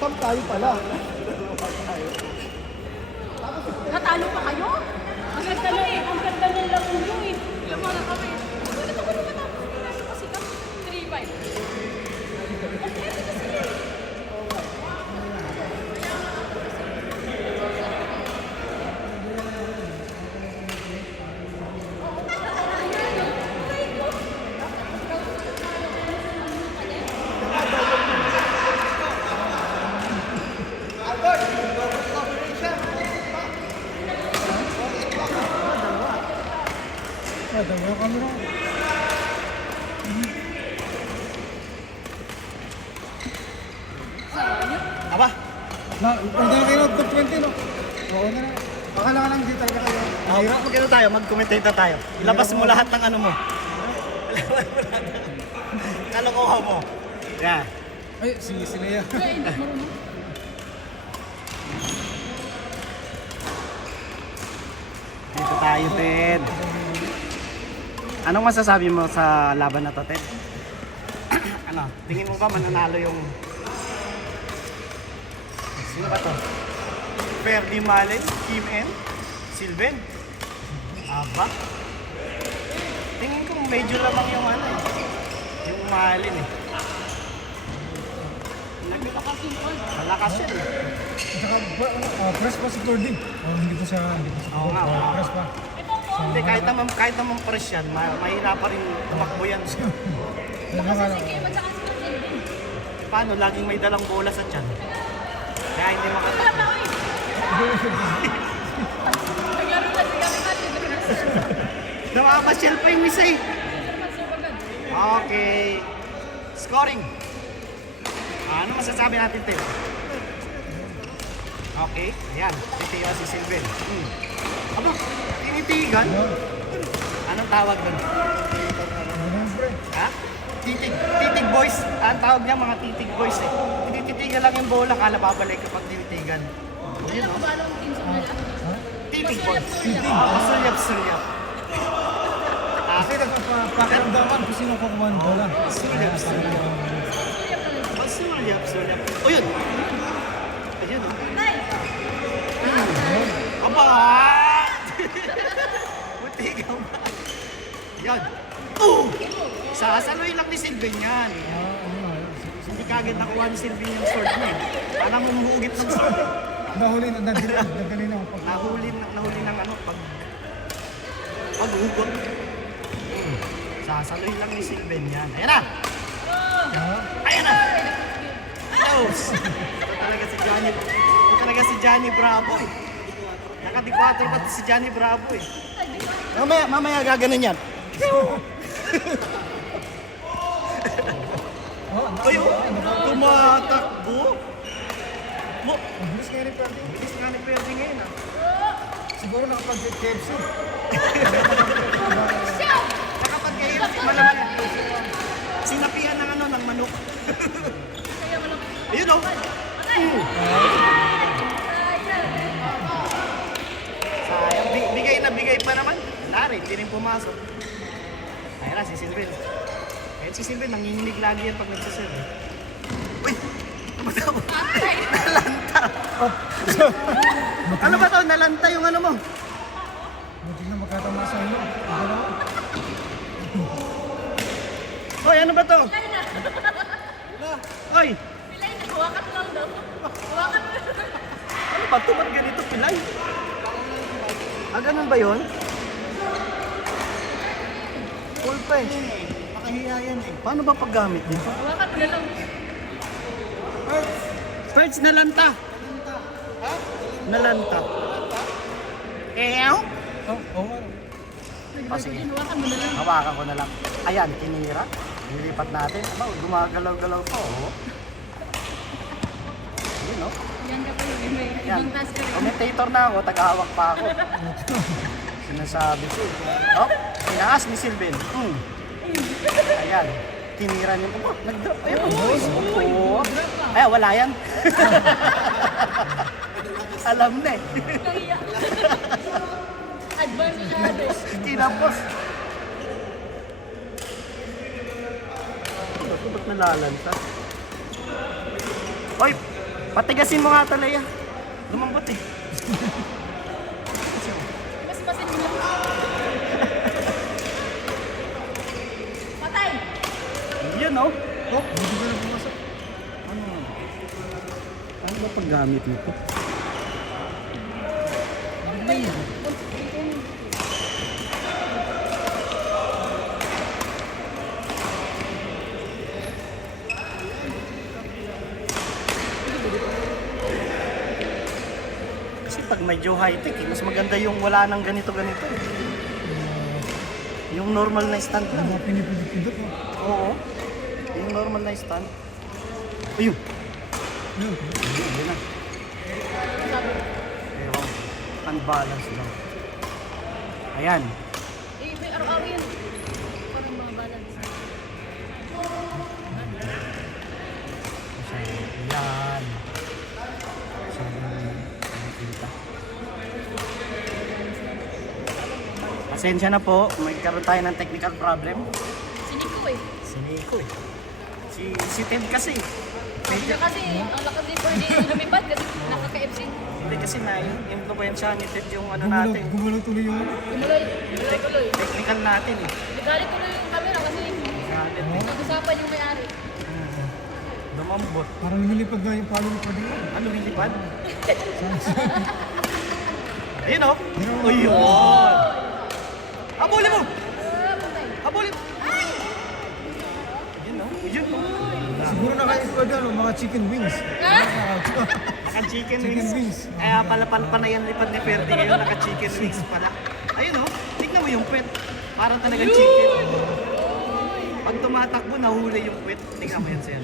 Sab tayo pala. Natalo pa kayo? Ang ganda ng laro nyo eh. Ilang mga kami. Bakit ako naman natapos? Pinasok kasi kami 3-5. Dalawa kami rin. Aba, Hindi na kayo top 20, no? Oo na na. Akala ka lang, hindi talaga kayo. mag-ano tayo, mag-commentate na tayo. Ilabas mo lahat ng ano mo. Kalokohan mo. Yan. Ay, sige sila yan. Dito tayo, Ted. Anong masasabi mo sa laban na to, Ted? Ano, tingin mo ba mananalo yung... Sino ba to? Ferdy Malen, Kim M, Silven? Aba? Tingin ko medyo lamang yung ano eh. Yung Malen eh. Malakas yun eh. Saka, press pa si Cordy. Oh, hindi pa siya. Oo nga. Press pa. Hindi, kahit naman press yan, mahirap pa rin tumakbo yan. Yan na nga. Paano? Laging may dalang bola sa tiyan. Kaya hindi makatakbo. Namapasyal pa yung isa eh. Okay. Scoring. Ano masasabi natin, Ted? Okay, ayan. Titiyo si Silven. Aba, tinitigan? Anong tawag doon? Ha? Titig boys. Ang tawag niya mga titig boys eh. Tinititigan lang yung bola, kala babalik kapag tinitigan. Yun o. Titig boys. Pasulyap-sulyap. Kasi nagpapakiramdaman kung sino kukuha ng bola. Pasulyap-sulyap. Pasulyap-sulyap. O yun. Ayun o. Aba! Buti ka ba? Yan. Sasaloy lang ni Silvin yan. Hindi kagad nakuha ni Silvin yung sword niya eh. Parang mumuhugit ng sword eh. Nahuli na, nadali na. Nahuli ng ano, pag-ugot. Sasaloy lang ni Silvin yan. Ayan na! Ayan na! Ito talaga si Johnny Bravo eh. Naka-D4 pa si Johnny Bravo eh. Mamaya gaganon yan. Ay, tumatakbo. Bilis nga rin pwede. Bilis nga ni Perdi ngayon ah. Siguro nakapag-KFC. Nakapag-KFC malamang yan. Sinapian ng ano, ng manok. Ayun o. Sayang, bigay pa naman. Wala rin, hindi rin pumasok. Ayun na, si Silvin. Ayun si Silvin, nanginginig lagi yan pag nagsaserve. Uy! Nalanta! Ano ba to? Nalanta yung ano mo? Buti na magkatama sa inyo. Hoy, ano ba to? Hoy! Pilay na, hawakan lang daw. Hawakan mo. Ano ba to? Ba't ganito pilay? Ganun ba yun? Full pa eh. Makahiya yan eh. Paano ba paggamit nito? Hawakan mo na lang. Perch, nalanta. Ha? Nalanta. Ew? Oo. O sige, Hawakan mo na lang. hawakan ko na lang. Ayan, tinira. Nilipat natin. Aba, gumagalaw-galaw pa, oh. Yun, oh. Yan ka pa yun. May Yan. ibang task ka rin. Commentator na ako, tagahawak pa ako. Sinasabi ko. Oh, inaas ni Silvin. Ayan. Tinira niya. Oh, nag-drop. Ayun. Oh. Ay, wala yan. Alam na eh. Nahiya. Advance masyado. Tinapos. Ba't nalalanta? Hoy! Patigasin mo nga talay ah. Lumambot eh. Mas masin mo lang. Patay! Yun oh. Oh, hindi ka na pumasok. Ano ba paggamit nito? Kasi pag medyo high-tech, mas maganda yung wala nang ganito-ganito. Yung normal na stand lang. Mga pinipindot-pindot mo. Oo. Yung normal na stand. Ayun. Yun. Ayun na. Ewan. Unbalance lang. Ayan. Eh, may araw-araw yan. Parang mga balance. Ayan. Sabi mo nakikita. Pasensya na po. Magkaroon tayo ng technical problem. Siniko eh. Si Nico eh. Si Ted kasi. Medyo kasi, ang lakas ni Ferdy lumipad kasi nakaka-FC. Hindi kasi na-influensya ni Ted yung ano natin. Gumalaw tuloy yung ano. Tuloy. Technical natin eh. Nagalit tuloy yung camera kasi Natin eh. nag-usapan yung may-ari. Lumambot. Parang lumilipad nga yung palo ni Pwede nga. Ano lilipad? Ayun o. Oh. Ayun. Habulin mo! Habulin mo! Ayun o. Ayun o. Siguro naka-squad ano, mga chicken wings. Naka-chicken Chicken wings. Ah. wings. Kaya pala panayan lipad ni Ferdy ngayon. Naka-chicken wings pala. Ayun o. Tignan mo yung puwet. Parang talagang chicken. Pag tumatakbo, nahuli yung puwet. Tingnan mo yan sa'yo.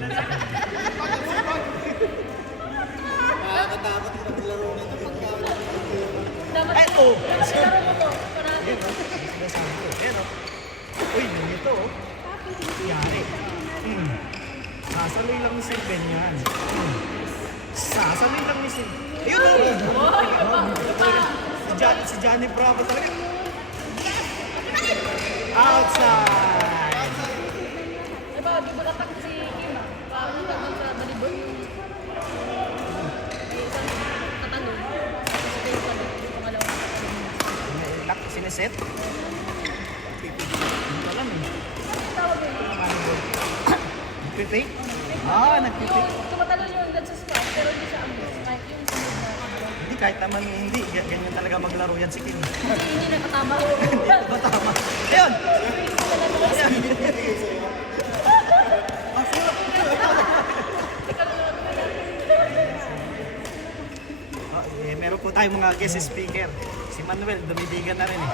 Dapat Ay, oh! laro mo to. Panalo. Ayan o. Sinasabi ko. Ayan o. Uy, ganito o. Yari. Sasaloy lang ni Silven yan. Sasaloy lang ni Silven. Ayun o. Si Johnny Bravo talaga. Outside. Diba, di ba katag si Kim ah? Paano naman sa balibot? May isang tatanong. Kasi kayo pa yung pangalawa. Lock, sineset. Hindi alam eh. Tawag yun. Nagpipake? Ah, nagpipake. Yung tumatalon yung agad sa spot, pero hindi siya ang spike. Yung sunod na Hindi, kahit naman hindi. Ganyan talaga maglaro yan si Kim. kasi hindi nakatama. Ba tama? Ayun! Meron po tayong mga guest speaker. Si Manuel, dumidigan na rin eh.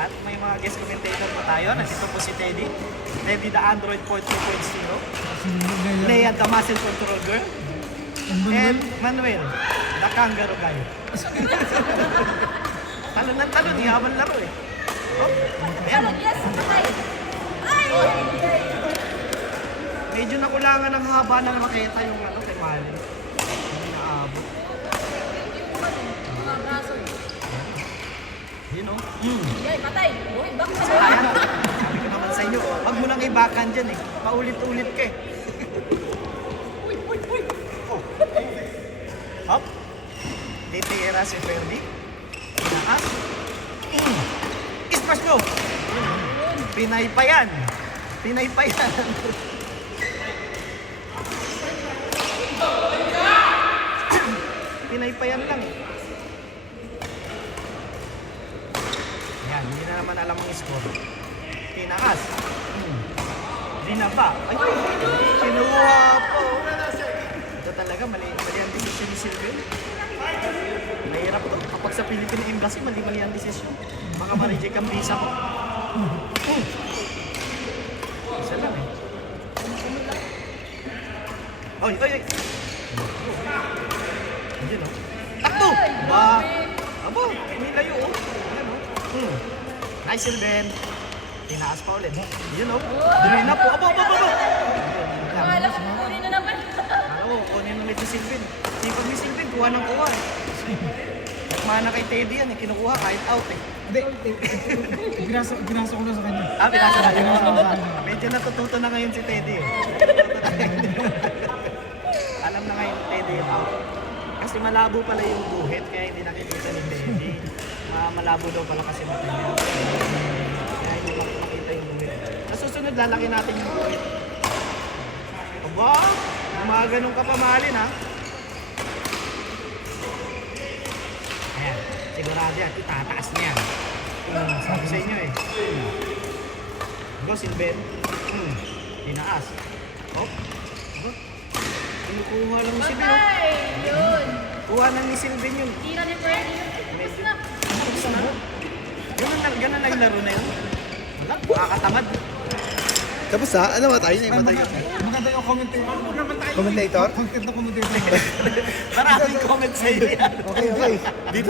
At may mga guest commentator po tayo. Nandito po si Teddy. Teddy the Android 4.2.0. Leia the Muscle Control Girl. And Manuel, the Kangaroo Guy. Talon ng talon, ihabang laro eh. Oh, ayan. Yes, patay! Ay! Medyo nakulangan ng haba na makita yung ano kay Malin. Hindi naabot. Mga braso. You know? Yay, patay! Uy, back na Ayan. Sabi ko naman sa inyo, wag mo nang ibakan dyan eh. Paulit-ulit ka eh. Oh. Hop. Titira si Ferdy. Pinakas. Ispas mo! Pinay pa yan. Pinay pa yan. Pinay pa yan lang. Yan, hindi na naman alam ang score. Tinakas. Dinaba. Ay, kinuha po. Ito talaga, mali ang desisyon ni Silvio. Mahirap to. Kapag sa Philippine Embassy, mali ang desisyon. Baka ma-reject ang visa mo. Isa lang eh. Oy, oy, oy. Ayun o. Takbo! Ba? Abo, nilayo o. Ayan o. Nice, Silven. Tinaas pa ulit. Yun o. Duloy na po. Abo, abo, abo. Akala ko kukunin na naman. Oo, kunin ulit ni Silvin. Sipag ni Silvin, kuha ng kuha eh. Nagmana kay Teddy yan eh, kinukuha kahit out eh. Hindi, pinasa ko na sa kanya. Pinasa na. Medyo Medyo natututo na ngayon si Teddy. Eh. Alam na ngayon ni Teddy yung out. Kasi malabo pala yung guhit, kaya hindi nakikita ni Teddy. Malabo daw pala kasi mata niya. Kaya hindi makikita yung guhit. Sa susunod, lalaki natin yung guhit. Aba, mga ganun ka pamalin ha. Ayan, sigurado yan, itataas niya. Sabi sa inyo eh. Go, Silben. Tinaas. Oh. Kinukuha lang ni Silben. Patay! Yun. Kuha lang ni Silben yung Tira ni Freddy. Tapos na. ganun na yung laro na yun. Wala, makakatamad. Tapos ha? Ano matay? Matay ka. Maganda yung commentator. Commentator? Content na commentator. Maraming comment sa iyo yan. Okay, okay. Dito